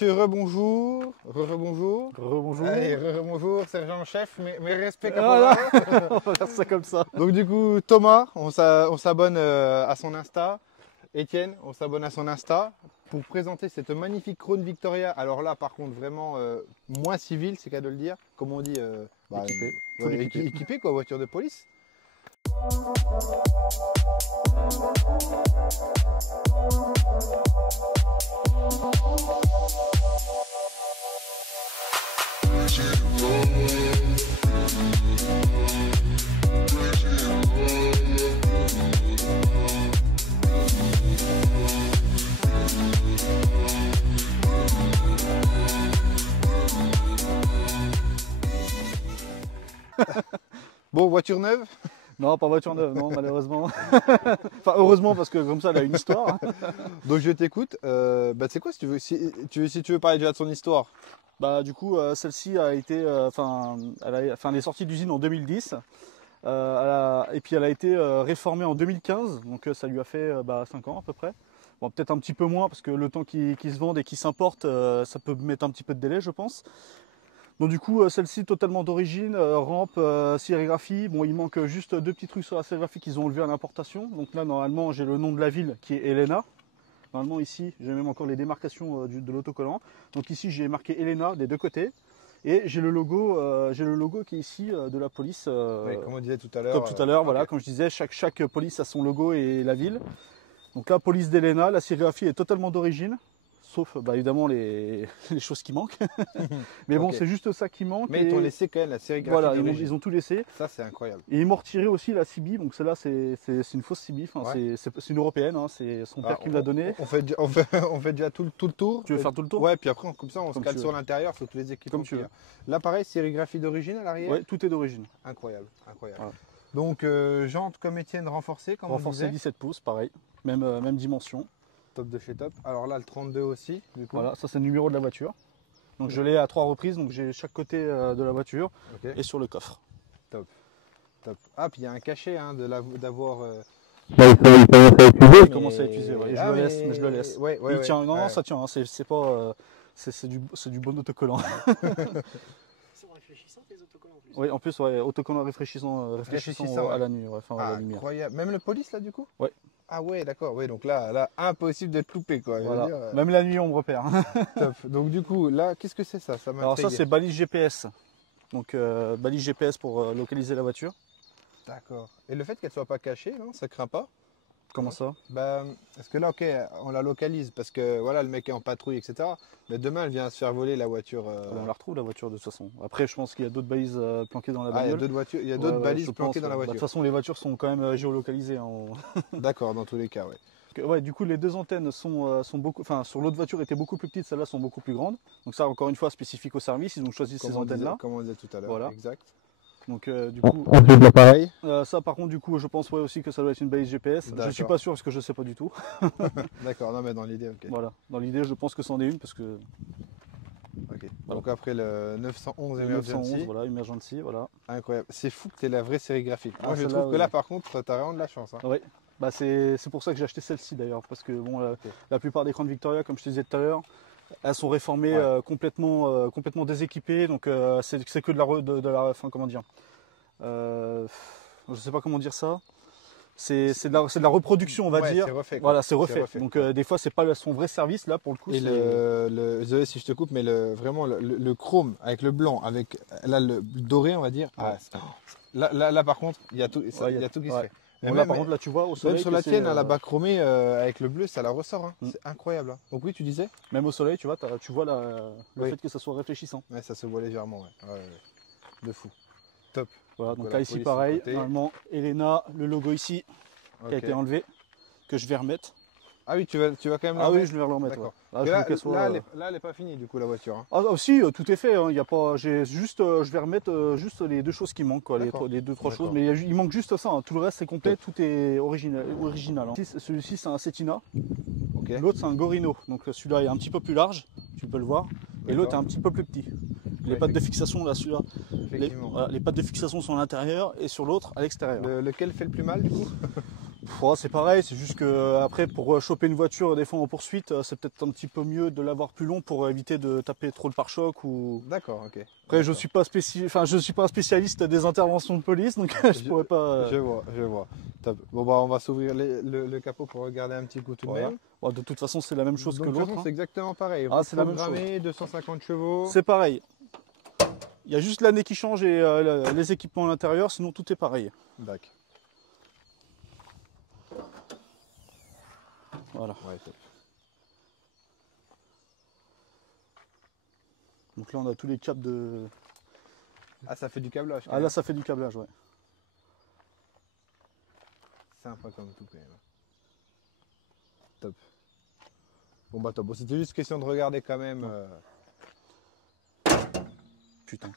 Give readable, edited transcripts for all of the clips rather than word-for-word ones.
Rebonjour, rebonjour. Rebonjour. Allez, rebonjour, sergent-chef, mes respects Voilà. caporal. On va faire ça comme ça. Donc du coup, Thomas, on s'abonne à son Insta. Étienne, on s'abonne à son Insta pour présenter cette magnifique Crown Victoria. Alors là, par contre, vraiment moins civil, c'est qu'à de le dire. Comme on dit, Équipé. ouais, Full équipé. équipé quoi, voiture de police. Bon, voiture neuve. Non, pas voiture neuve, non, malheureusement. Enfin, heureusement, parce que comme ça, elle a une histoire. Donc je t'écoute. C'est quoi si tu veux parler déjà de son histoire. Bah, du coup, celle-ci a été, elle est sortie d'usine en 2010. Et puis elle a été réformée en 2015, donc ça lui a fait 5 ans à peu près. Bon, peut-être un petit peu moins parce que le temps qu'ils se vendent et qu'ils s'importent, ça peut mettre un petit peu de délai, je pense. Donc du coup, celle-ci totalement d'origine, rampe, sérigraphie. Bon, il manque juste 2 petits trucs sur la sérigraphie qu'ils ont enlevé à l'importation. Donc là, normalement, j'ai le nom de la ville qui est Elena. Normalement, ici, j'ai même encore les démarcations de l'autocollant. Donc ici, j'ai marqué Elena des deux côtés. Et j'ai le logo qui est ici de la police. Oui, comme on disait tout à l'heure. Comme tout à l'heure, okay. Voilà, comme je disais, chaque police a son logo et la ville. Donc la police d'Elena, la sérigraphie est totalement d'origine, sauf évidemment les choses qui manquent. Mais bon, Okay. c'est juste ça qui manque. Mais ils t'ont laissé quand même la sérigraphie. Voilà, d'origine. ils ont tout laissé. Ça, c'est incroyable. Et ils m'ont retiré aussi la CB, donc celle-là, c'est une fausse CB, enfin, Ouais. c'est une européenne, hein, c'est son père qui me l'a donnée. On fait déjà tout le tour. Tu veux faire tout le tour? Ouais, puis après, comme ça, on se Comme cale tu sur veux. l'intérieur, sur tous les équipements. Comme tu veux. Là, pareil, sérigraphie d'origine à l'arrière. Ouais, tout est d'origine. Incroyable, incroyable. Voilà. Donc, jantes comme Étienne renforcées, comme on Renforcé disait. 17 pouces, pareil, même dimension. Top de chez top. Alors là, le 32 aussi, du coup. Voilà, ça c'est le numéro de la voiture. Donc je l'ai à 3 reprises, donc j'ai chaque côté de la voiture Ok, et sur le coffre. top. Ah, puis il y a un cachet d'avoir. Il commence à utiliser, ouais. Et Ah, je le laisse. Ouais, Il tient, non, ouais. ça tient, hein, c'est pas, c'est du bon autocollant. Ils sont réfléchissants tes autocollants en plus. Oui, en plus, ouais, autocollant réfléchissant Réfléchissant, à la nuit, ouais, enfin, à la lumière. Incroyable. Même le police là, du coup. Ouais. Ah ouais, d'accord. Ouais, donc là, impossible d'être loupé, quoi. je veux Voilà. dire, Même la nuit, on me repère. top. Donc du coup, là, qu'est-ce que c'est ça? Ça Alors ça, m'intrigue. c'est balise GPS. Donc balise GPS pour localiser la voiture. D'accord. Et le fait qu'elle soit pas cachée, non, ça craint pas? Comment ça? Parce que là, ok, on la localise parce que voilà, le mec est en patrouille, etc. Mais demain, elle vient se faire voler la voiture. On la retrouve la voiture de toute façon. Après, je pense qu'il y a d'autres balises planquées dans la Ah, il y a bagnole. d'autres voitures, il y a d'autres balises je planquées pense, dans la ouais. De voiture. toute façon, les voitures sont quand même géolocalisées, hein. D'accord, dans tous les cas, ouais. Ouais, du coup, les deux antennes sont beaucoup, enfin, sur l'autre voiture étaient beaucoup plus petites, celles-là sont beaucoup plus grandes. Donc ça, encore une fois, spécifique au service, ils ont choisi ces antennes-là. Comme on disait tout à l'heure, Voilà. exact. Donc du coup, En dessous de l'appareil. ça par contre, du coup, je pense aussi que ça doit être une balise GPS. Je D'accord. suis pas sûr parce que je sais pas du tout. D'accord, non mais dans l'idée, ok. Voilà. Dans l'idée, je pense que c'en est une parce que Ok. Voilà. Donc après le 911 le Emergency, 911, voilà, emergency, voilà. incroyable. C'est fou que tu aies la vraie sérigraphie. Ah, Moi je celle-là, trouve que ouais. là par contre, tu as vraiment de la chance. Hein. Ouais. Bah c'est pour ça que j'ai acheté celle-ci d'ailleurs parce que bon, la plupart des Crown Victoria, comme je te disais tout à l'heure, elles sont réformées Ouais. complètement déséquipées. Donc c'est que de la, enfin comment dire. Je sais pas comment dire ça. C'est de la reproduction, on va Ouais, dire. c'est refait, quoi. Voilà, c'est refait. refait. Donc des fois, c'est pas son vrai service là pour le coup. Et désolé si je te coupe, mais vraiment le chrome avec le blanc, avec là le doré, on va dire. Ouais. Là par contre, il y a tout, il Ouais, y a tout qui se ouais. fait. Bon, Mais là, même- par contre, là, tu vois, au soleil. Même sur la que tienne, c'est, à la bas chromée avec le bleu, ça la ressort. Hein. Mm. C'est incroyable. Hein. Donc oui, tu disais. Même au soleil, tu vois, tu vois le Oui. fait que ça soit réfléchissant. Ouais, ça se voit légèrement. Ouais. Ouais. De fou. Top. Voilà, Donc, donc la là, ici, police pareil. de côté. Normalement, Elena, le logo ici, qui a Ok. été enlevé, que je vais remettre. Ah oui, tu vas quand même la Ah oui, remettre. je vais le remettre. D'accord. Ouais. Là, Et je là, veux qu'elle soit. là, elle est pas finie du coup la voiture. Hein. Ah si, tout est fait. Hein. Il y a pas, j'ai juste, je vais remettre juste les deux choses qui manquent, quoi, D'accord. les deux trois D'accord. choses. Mais il manque juste ça. Hein. Tout le reste c'est complet, tout est original. Hein. Celui-ci c'est un Cetina, Ok. l'autre c'est un Gorino. Donc celui-là est un petit peu plus large, tu peux le voir, et D'accord. l'autre est un petit peu plus petit. Les Ouais, pattes de fixation là, celui-là, Effectivement. voilà, les pattes de fixation sont à l'intérieur et sur l'autre à l'extérieur. Lequel fait le plus mal du coup? C'est pareil, c'est juste que après pour choper une voiture des fois en poursuite, c'est peut-être un petit peu mieux de l'avoir plus long pour éviter de taper trop le pare-choc ou. D'accord, ok. Après je suis pas je suis pas un spécialiste des interventions de police, donc je pourrais pas. Je vois. Top. Bon bah on va s'ouvrir le capot pour regarder un petit coup tout de Voilà. même. Bon, de toute façon c'est la même chose Donc, que de toute l'autre. façon, c'est exactement pareil. Ah, c'est la même Programmé, 250 chevaux. C'est pareil. Il y a juste l'année qui change et les équipements à l'intérieur, sinon tout est pareil. D'accord. Voilà. Ouais, top. Donc là on a tous les câbles de. Ah, ça fait du câblage. Ah là ça fait du câblage, ouais. Sympa comme tout quand même. Top. Bon bah top. Bon, c'était juste question de regarder quand même. Putain.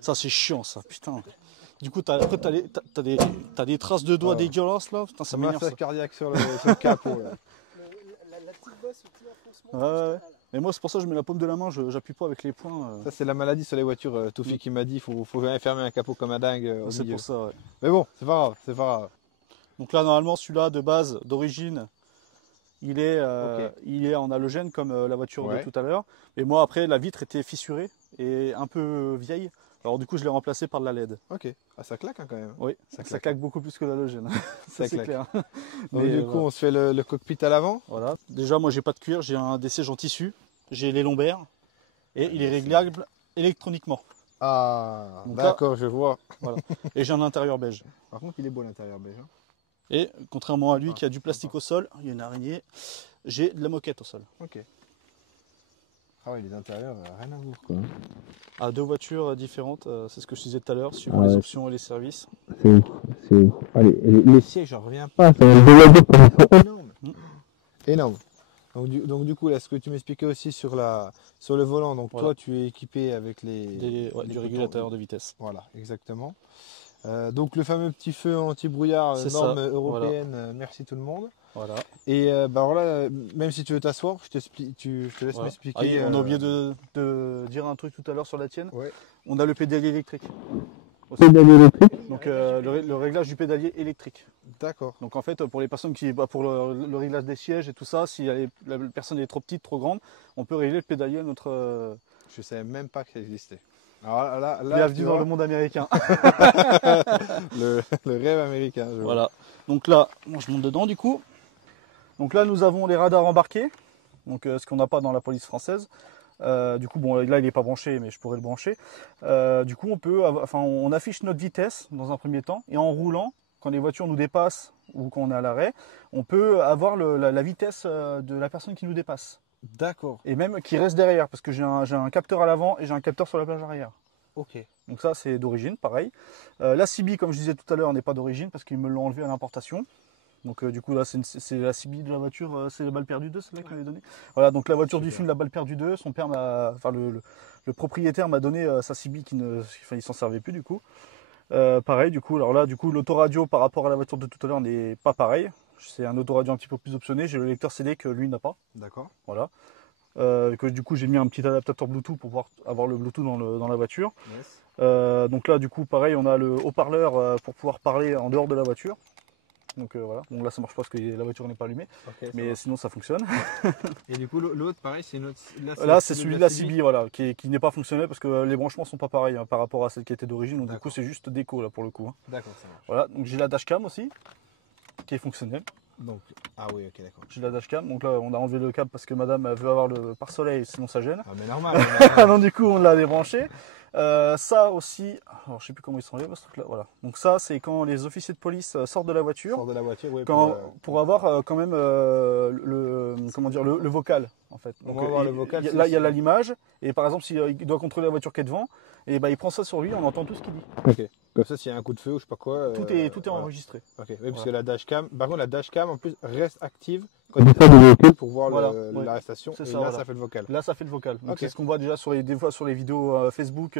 Ça c'est chiant ça, putain. Du coup après t'as des traces de doigts Ah ouais. dégueulasses là, putain ça m'énerve ça. Massage cardiaque sur le capot là. La petite bosse, le petit enfoncement. Ouais, juste ouais. Mais moi c'est pour ça que je mets la paume de la main, j'appuie pas avec les poings. Ça c'est la maladie sur les voitures. Toufi qui m'a dit faut jamais fermer un capot comme un dingue au C'est milieu. pour ça, ouais. Mais bon, c'est pas grave. Donc là normalement celui-là de base, d'origine, il est en halogène comme la voiture Ouais. de tout à l'heure. Et moi après la vitre était fissurée et un peu vieille. Alors du coup je l'ai remplacé par de la LED. Ok. Ah ça claque hein, quand même. Oui, ça claque beaucoup plus que l'halogène. Ça Ça c'est claque. clair. Donc Mais, du coup on se fait le cockpit à l'avant. voilà. Déjà moi j'ai pas de cuir, j'ai des sièges en tissu, j'ai les lombaires et il est réglable électroniquement. Ah Donc d'accord, je vois. Voilà. Et j'ai un intérieur beige. Par contre il est beau l'intérieur beige. Hein. Et contrairement à lui Ah, qui a du plastique au sol, il y a une araignée, j'ai de la moquette au sol. Ok. Ah ouais les intérieurs rien à voir quoi. À deux voitures différentes, c'est ce que je disais tout à l'heure, suivant les options et les services. C'est ouf. Allez, les sièges, j'en reviens pas. Ça va développer comme ils sont énormes. Énorme. Donc du coup, là, ce que tu m'expliquais aussi sur le volant, donc Voilà. toi, tu es équipé avec Du boutons. régulateur de vitesse. Voilà, exactement. Donc le fameux petit feu anti-brouillard, C'est norme ça, européenne, merci tout le monde. Voilà. Et bah alors là, même si tu veux t'asseoir, je te laisse Voilà. m'expliquer. On a oublié de dire un truc tout à l'heure sur la tienne. Ouais. On a le pédalier électrique. Pédalier électrique. Donc le réglage du pédalier électrique. D'accord. Donc en fait pour les personnes pour le réglage des sièges et tout ça, si la personne est trop petite, trop grande, on peut régler le pédalier à notre. Je savais même pas que ça existait. Alors là, Bienvenue tu dans vois, le monde américain. le rêve américain. je vois. Voilà. Donc là, moi je monte dedans du coup. Donc là nous avons les radars embarqués. Donc ce qu'on n'a pas dans la police française. Du coup, bon, là il n'est pas branché, mais je pourrais le brancher. Du coup, on affiche notre vitesse dans un premier temps, et en roulant, quand les voitures nous dépassent ou qu'on est à l'arrêt, on peut avoir la vitesse de la personne qui nous dépasse. D'accord. Et même qui reste derrière, parce que j'ai un capteur à l'avant et j'ai un capteur sur la plage arrière. Ok. Donc ça, c'est d'origine, pareil. La CB, comme je disais tout à l'heure, n'est pas d'origine, parce qu'ils me l'ont enlevé à l'importation. Donc du coup là c'est la CB de la voiture, c'est la balle perdue 2, c'est là qu'on m'avait donné. Voilà, donc la voiture du film, la balle perdue 2, son père le propriétaire m'a donné sa CB il s'en servait plus du coup. Pareil du coup, alors là du coup l'autoradio par rapport à la voiture de tout à l'heure n'est pas pareil. C'est un autoradio un petit peu plus optionné, j'ai le lecteur CD que lui n'a pas. D'accord. Voilà. Que du coup j'ai mis un petit adaptateur Bluetooth pour pouvoir avoir le Bluetooth dans la voiture. Yes. Donc là du coup pareil, on a le haut-parleur pour pouvoir parler en dehors de la voiture. Donc voilà, bon là ça marche pas parce que la voiture n'est pas allumée, Ok, mais sinon ça fonctionne. Et du coup, l'autre, pareil, c'est une autre. Là c'est celui de la CB, voilà, qui n'est pas fonctionnel parce que les branchements sont pas pareils par rapport à celle qui était d'origine, donc du coup c'est juste déco là pour le coup. D'accord, ça marche. Voilà, donc j'ai la dashcam aussi, qui est fonctionnelle. Donc, ah oui, ok, d'accord. J'ai la dashcam, donc là on a enlevé le câble parce que madame veut avoir le pare-soleil, sinon ça gêne. Ah, mais normal. Donc du coup on l'a débranché. Ça aussi, alors je sais plus comment ils sont là, ce truc là, voilà. Donc ça c'est quand les officiers de police sortent de la voiture. Sort de la voiture, oui. Pour avoir quand même le vocal en fait. On va voir le vocal, Là c'est il y a aussi. l'image et par exemple s'il doit contrôler la voiture qui est devant, et ben il prend ça sur lui, on entend tout ce qu'il dit. Ok. Comme ça, s'il y a un coup de feu ou je sais pas quoi. Tout est voilà. enregistré. Ok, oui, parce Voilà. que la dashcam, par contre, la dashcam en plus reste active quand il fait le vocal pour voir Voilà, ouais. l'arrestation. Et C'est là, ça, voilà. ça fait le vocal. Là ça fait le vocal. Donc Ok. c'est ce qu'on voit déjà des fois sur les vidéos Facebook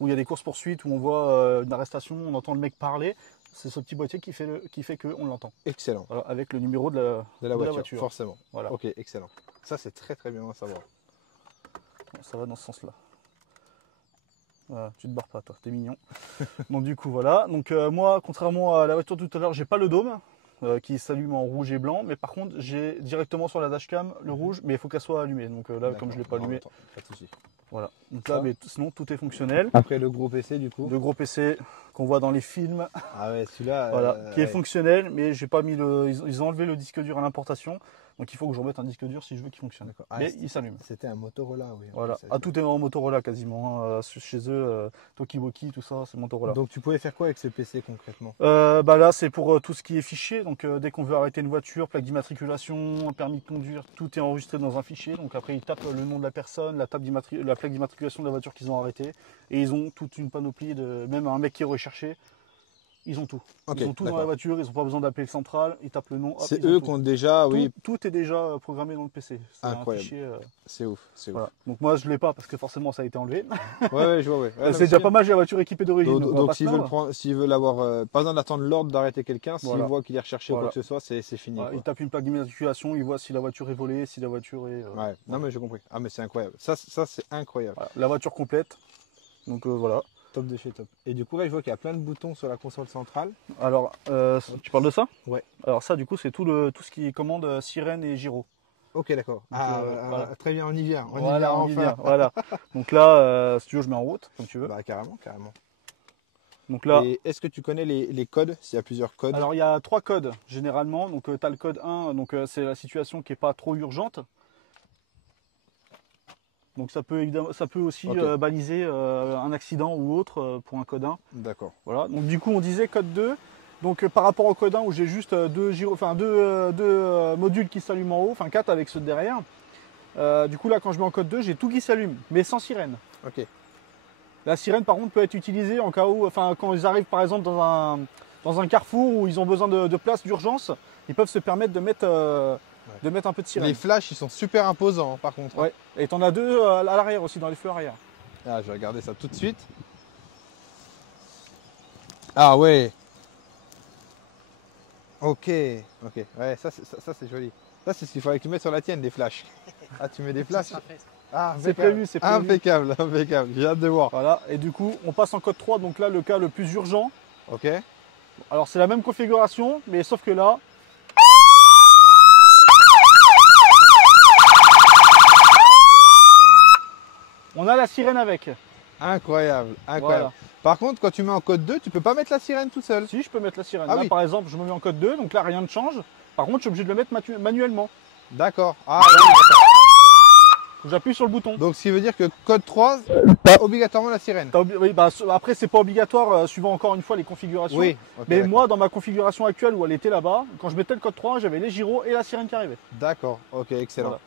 où il y a des courses poursuites où on voit une arrestation, on entend le mec parler. C'est ce petit boîtier qui fait qu'on l'entend. Excellent. Voilà, avec le numéro de la voiture. Forcément. Voilà. Ok, excellent. Ça, c'est très très bien à savoir. Ça va dans ce sens-là. Voilà, tu te barres pas toi, t'es mignon. Donc du coup voilà. Donc moi, contrairement à la voiture de tout à l'heure, j'ai pas le dôme. qui s'allume en rouge et blanc, mais par contre j'ai directement sur la dashcam le rouge, mais il faut qu'elle soit allumée. Donc là, comme je ne l'ai pas allumé, pas de souci. voilà. Donc là, mais sinon tout est fonctionnel. Après le gros PC du coup. Le gros PC qu'on voit dans les films, Ah ouais, celui-là. voilà, qui est ouais. fonctionnel, mais j'ai pas mis ils ont enlevé le disque dur à l'importation, donc il faut que je remette un disque dur si je veux qu'il fonctionne. Ah, mais il s'allume. C'était un Motorola, oui. Voilà. Ah, tout est en Motorola quasiment. Hein. Chez eux, Tokiwoki, tout ça, c'est Motorola. Donc tu pouvais faire quoi avec ce PC concrètement? Bah là, c'est pour tout ce qui est fichier. Donc dès qu'on veut arrêter une voiture, plaque d'immatriculation, un permis de conduire, tout est enregistré dans un fichier. Donc après, ils tapent le nom de la personne, la plaque d'immatriculation de la voiture qu'ils ont arrêtée. Et ils ont toute une panoplie de. Même un mec qui est recherché. Ils ont tout. Ok, Ils ont tout dans la voiture, ils n'ont pas besoin d'appeler le central, ils tapent le nom. C'est eux qui ont déjà, oui. Tout est déjà programmé dans le PC. C'est Incroyable. un fichier. C'est ouf, c'est ouf. Voilà. Donc moi je ne l'ai pas parce que forcément ça a été enlevé. Ouais, je vois, ouais. Ouais, C'est déjà pas mal, j'ai la voiture équipée d'origine. Donc s'ils veulent avoir, pas besoin d'attendre l'ordre d'arrêter quelqu'un, s'ils Voilà. voient qu'il est recherché ou quoi que ce soit, c'est fini. Voilà, ils tapent une plaque d'immatriculation, ils voient si la voiture est volée, si la voiture est. Ouais, non mais j'ai compris. Ah mais c'est incroyable. Ça c'est incroyable. Voilà. La voiture complète. Donc voilà. Top de chez top. Et du coup là je vois qu'il y a plein de boutons sur la console centrale. Alors, tu parles de ça? Ouais. Alors ça du coup c'est tout ce qui commande sirène et gyro. Ok d'accord. Ah voilà. très bien, on y vient. On Voilà, y vient on y enfin. vient. Voilà. Donc là, si tu veux, je mets en route, comme tu veux. Bah carrément, carrément. Donc là. Et est-ce que tu connais les codes, s'il y a plusieurs codes? Alors il y a 3 codes généralement. Donc tu as le code 1, donc c'est la situation qui n'est pas trop urgente. Donc ça peut aussi baliser un accident ou autre pour un code 1. D'accord. Voilà. Donc du coup on disait code 2. Donc par rapport au code 1 où j'ai juste deux modules qui s'allument en haut, enfin 4 avec ceux de derrière. Du coup là quand je mets en code 2, j'ai tout qui s'allume, mais sans sirène. Ok. La sirène par contre peut être utilisée en cas où, enfin quand ils arrivent par exemple dans un carrefour où ils ont besoin de place d'urgence, ils peuvent se permettre de mettre un peu de sirène. Les flashs ils sont super imposants par contre. Ouais. Et t'en as deux à l'arrière aussi, dans les feux arrière. Ah, je vais regarder ça tout de suite. Ah ouais. Ok, ok. Ouais, ça c'est joli. Ça c'est ce qu'il faudrait que tu mettes sur la tienne, des flashs. Ah, tu mets des flashs. Ah, C'est prévu, c'est prévu. Impeccable, impeccable. J'ai hâte de voir. Voilà. Et du coup, on passe en code 3, donc là le cas le plus urgent. Ok. Alors c'est la même configuration, mais sauf que là. On a la sirène avec. Incroyable, incroyable. Voilà. Par contre, quand tu mets en code 2, tu peux pas mettre la sirène tout seul. Si, je peux mettre la sirène. Ah là, oui. par exemple, je me mets en code 2, donc là, rien ne change. Par contre, je suis obligé de le mettre manuellement. D'accord. Ah, oui, d'accord. J'appuie sur le bouton. Donc, ce qui veut dire que code 3, pas obligatoirement la sirène. Oui, bah, après, c'est pas obligatoire, suivant encore une fois les configurations. Oui. ok, Mais d'accord. moi, dans ma configuration actuelle où elle était là-bas, quand je mettais le code 3, j'avais les gyros et la sirène qui arrivait. D'accord. Ok, excellent. Voilà.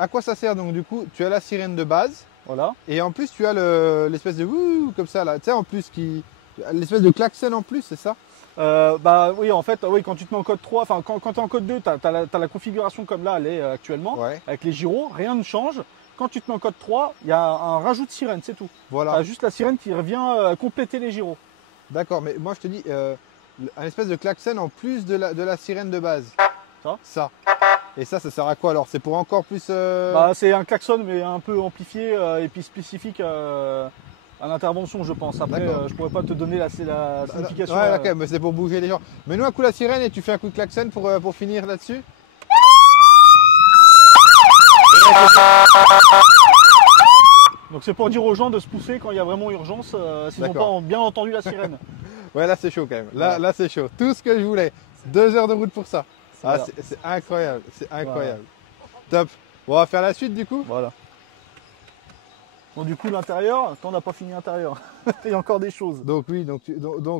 À quoi ça sert donc du coup? Tu as la sirène de base. Voilà. Et en plus, tu as l'espèce de wouh comme ça là. Tu sais, en plus, l'espèce de klaxon en plus, c'est ça? Bah oui, en fait, oui, quand tu te mets en code 3, enfin quand tu es en code 2, tu as la configuration comme là, elle est actuellement, Ouais. avec les gyros, rien ne change. Quand tu te mets en code 3, il y a un rajout de sirène, c'est tout. Voilà. Tu as juste la sirène qui revient compléter les gyros. D'accord, mais moi je te dis, un espèce de klaxon en plus de la sirène de base. Ça. Et ça sert à quoi alors? C'est pour encore plus. Bah, c'est un klaxon, mais un peu amplifié et puis spécifique à l'intervention, je pense. Après, je pourrais pas te donner la signification. Ouais, d'accord, mais c'est pour bouger les gens. Mets-nous un coup la sirène et tu fais un coup de klaxon pour finir là-dessus. Donc c'est pour dire aux gens de se pousser quand il y a vraiment urgence, s'ils n'ont D'accord. pas bien entendu la sirène. Ouais, là c'est chaud quand même. Voilà. Là c'est chaud. Tout ce que je voulais. 2 heures de route pour ça. Ah, Voilà. c'est incroyable. C'est incroyable. Top. Bon, on va faire la suite du coup. Voilà. Bon, du coup, l'intérieur, on n'a pas fini l'intérieur. Il y a encore des choses. Donc oui, donc il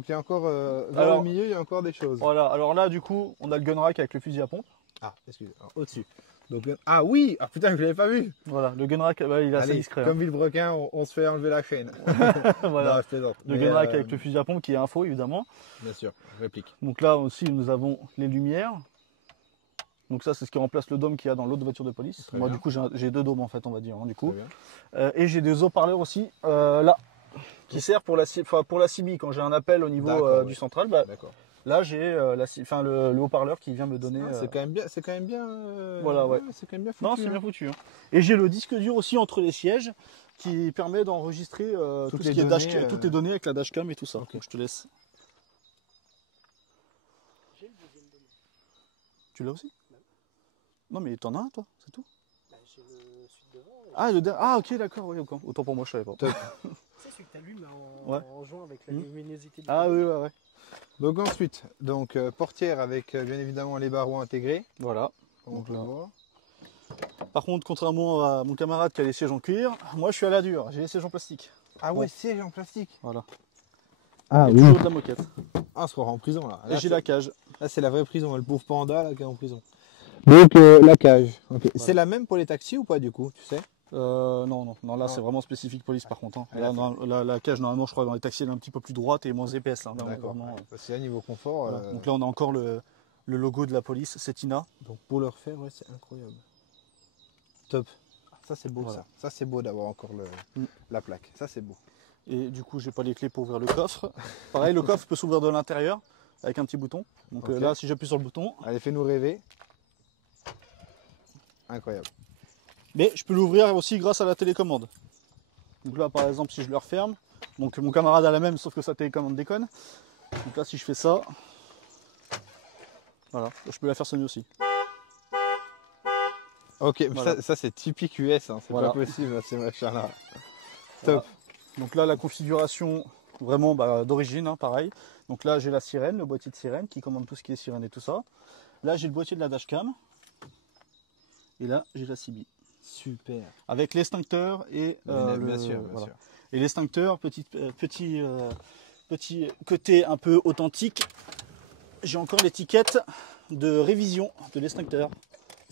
y a encore vers Alors- le milieu, il y a encore des choses. Voilà, alors là, du coup, on a le gun rack avec le fusil à pompe. Ah, excusez. Au-dessus. Donc ah oui, ah putain, je l'avais pas vu. Voilà, le gun rack, bah, il est assez Allez, discret. comme Villebrequin, on se fait enlever la chaîne. Voilà. Non, je plaisante. Le Mais, gun rack avec le fusil à pompe qui est info, évidemment. Bien sûr, réplique. Donc là aussi, nous avons les lumières. Donc ça, c'est ce qui remplace le dôme qu'il y a dans l'autre voiture de police. Très Moi, bien. du coup, j'ai 2 dômes, en fait, on va dire, hein, du coup. Très bien. Et j'ai des haut-parleurs aussi, là, qui servent pour la CIMI. Quand j'ai un appel au niveau D'accord, du ouais. central, bah, D'accord. là, j'ai le haut-parleur qui vient me donner... Ah, c'est quand même bien. Voilà, ouais. C'est quand même bien foutu. Non, c'est hein. bien foutu. Hein. Et j'ai le disque dur aussi entre les sièges qui permet d'enregistrer tout Toutes ce les qui est données, toutes les données avec la dashcam et tout ça. Donc, je te laisse. J'ai le deuxième Tu l'as aussi? Bah oui. Non, mais t'en as un, toi, c'est tout? Bah, j'ai le suite devant. Ah, ok, d'accord, oui, autant pour moi, je savais pas. Top. C'est celui que tu allumes Ouais. en jouant avec la Hmm. luminosité du Ah téléphone. oui, ouais. Donc ensuite, portière avec bien évidemment les barreaux intégrés. Voilà. Comme on Donc peut là. le voir. Par contre, contrairement à mon camarade qui a les sièges en cuir, moi je suis à la dure, j'ai les sièges en plastique. Ah Bon. ouais, siège en plastique. Voilà. Ah Il y a toujours de la moquette. Ah, on se croirait en prison là. Et j'ai la cage. Là, c'est la vraie prison, le pauvre panda là qui est en prison. Donc la cage. Ok. C'est la même pour les taxis ou pas du coup, tu sais? Non, là Ah. c'est vraiment spécifique police par contre. Hein. Ah, Là, là, la cage, normalement, je crois, dans les taxis, elle est un petit peu plus droite et moins épaisse. Là, D'accord. vraiment, Parce que là, niveau confort. voilà. Donc là, on a encore le logo de la police, c'est Tina. Donc pour le refaire, ouais, c'est incroyable. Top. Ça c'est beau Voilà. ça. Ça c'est beau d'avoir encore la plaque. Ça c'est beau. Et du coup, j'ai pas les clés pour ouvrir le coffre. Pareil, le coffre peut s'ouvrir de l'intérieur avec un petit bouton. Donc Ok. là, si j'appuie sur le bouton, Allez, fais-nous rêver. Incroyable. mais je peux l'ouvrir aussi grâce à la télécommande. Donc là, par exemple, si je le referme, donc mon camarade a la même, sauf que sa télécommande déconne. Donc là, si je fais ça, voilà, je peux la faire sonner aussi. Ok, Voilà. ça c'est typique US, hein. C'est Voilà. pas possible ces machins-là. Voilà. Top. Donc là, la configuration vraiment d'origine, hein, pareil. Donc là, j'ai la sirène, le boîtier de sirène qui commande tout ce qui est sirène et tout ça. Là, j'ai le boîtier de la dashcam. Et là, j'ai la CB. Super. Avec l'extincteur et Bien sûr, bien voilà. sûr. Et l'extincteur, petit côté un peu authentique. J'ai encore l'étiquette de révision de l'extincteur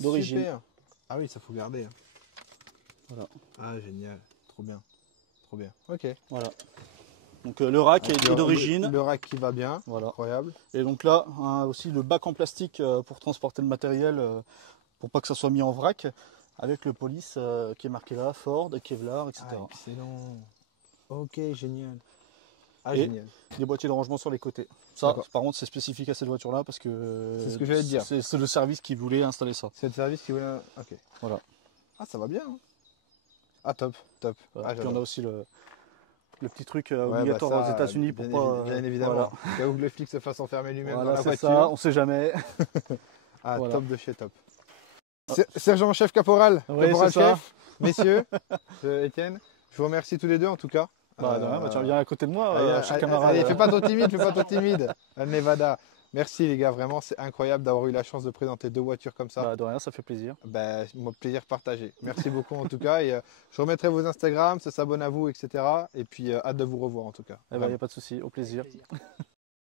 d'origine. Super. Ah oui, ça faut garder. Hein. Voilà. Ah génial. Trop bien. Trop bien. Ok. Voilà. Donc le rack est d'origine. Le rack qui va bien. Voilà. Incroyable. Et donc là, hein, aussi le bac en plastique pour transporter le matériel, pour pas que ça soit mis en vrac, avec le police qui est marqué là, Ford, Kevlar, etc. Ah, excellent. Ok, génial. Ah Et génial. des boîtiers de rangement sur les côtés. Ça, D'accord. par contre, c'est spécifique à cette voiture-là parce que C'est ce que j'allais te dire. C'est le service qui voulait installer ça. C'est le service qui voulait. Ok. Voilà. Ah ça va bien. Hein. Ah top, top. Voilà. Ah, Puis on a j'adore. aussi le petit truc Ouais, obligatoire bah ça, aux États-Unis pour pas. bien évidemment. Voilà, Au cas où le flic se fasse enfermer lui-même Voilà, dans la c'est voiture. ça, on sait jamais. Ah, Voilà. top de chez top. Sergent-chef caporal, Oui, caporal c'est ça. chef, messieurs, Étienne, je vous remercie tous les deux en tout cas. Bah, de rien, bah, tu viens à côté de moi, cher allez, camarade. allez, fais pas trop timide, fais pas trop timide. Nevada. Merci les gars, vraiment c'est incroyable d'avoir eu la chance de présenter deux voitures comme ça. Bah, de rien, ça fait plaisir. Ben, moi, plaisir partagé. Merci beaucoup en tout cas. Et je remettrai vos Instagram, ça s'abonne à vous, etc. Et puis hâte de vous revoir en tout cas. Il n'y a pas de souci, au plaisir. Avec plaisir.